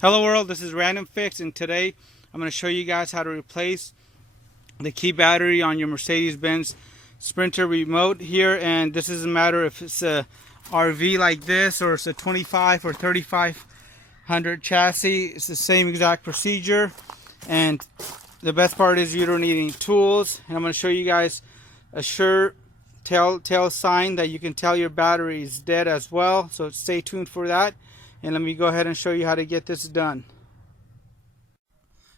Hello world, this is Random Fix, and today I'm going to show you guys how to replace the key battery on your Mercedes-Benz Sprinter remote here. And this doesn't matter if it's a RV like this or it's a 25 or 3500 chassis. It's the same exact procedure, and the best part is you don't need any tools. And I'm going to show you guys a sure telltale sign that you can tell your battery is dead as well, so stay tuned for that. And let me go ahead and show you how to get this done.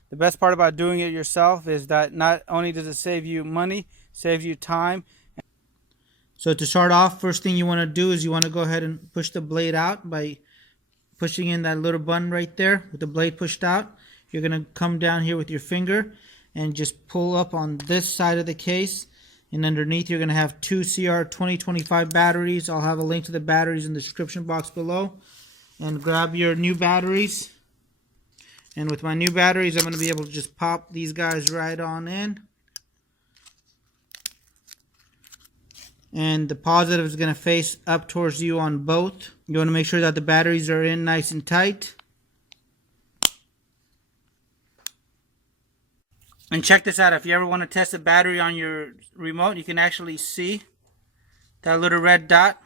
The best part about doing it yourself is that not only does it save you money, saves you time. So to start off, first thing you want to do is you want to go ahead and push the blade out by pushing in that little button right there with the blade pushed out. You're going to come down here with your finger and just pull up on this side of the case. And underneath you're going to have two CR2025 batteries. I'll have a link to the batteries in the description box below. And grab your new batteries, and with my new batteries I'm going to be able to just pop these guys right on in, and the positive is going to face up towards you on both. You want to make sure that the batteries are in nice and tight. And check this out, if you ever want to test a battery on your remote, you can actually see that little red dot.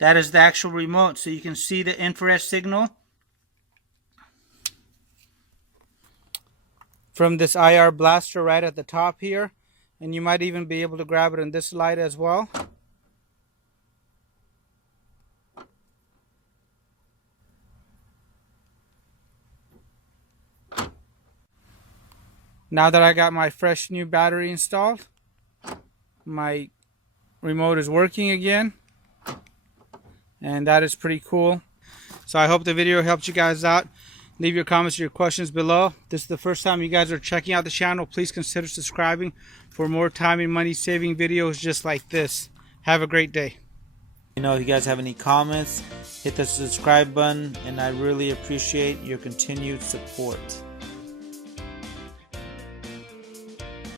That is the actual remote, so you can see the infrared signal from this IR blaster right at the top here, and you might even be able to grab it in this light as well. Now that I got my fresh new battery installed, my remote is working again. And that is pretty cool. So I hope the video helped you guys out. Leave your comments or your questions below. If this is the first time you guys are checking out the channel, please consider subscribing for more time and money saving videos just like this. Have a great day. If you guys have any comments, hit the subscribe button, and I really appreciate your continued support.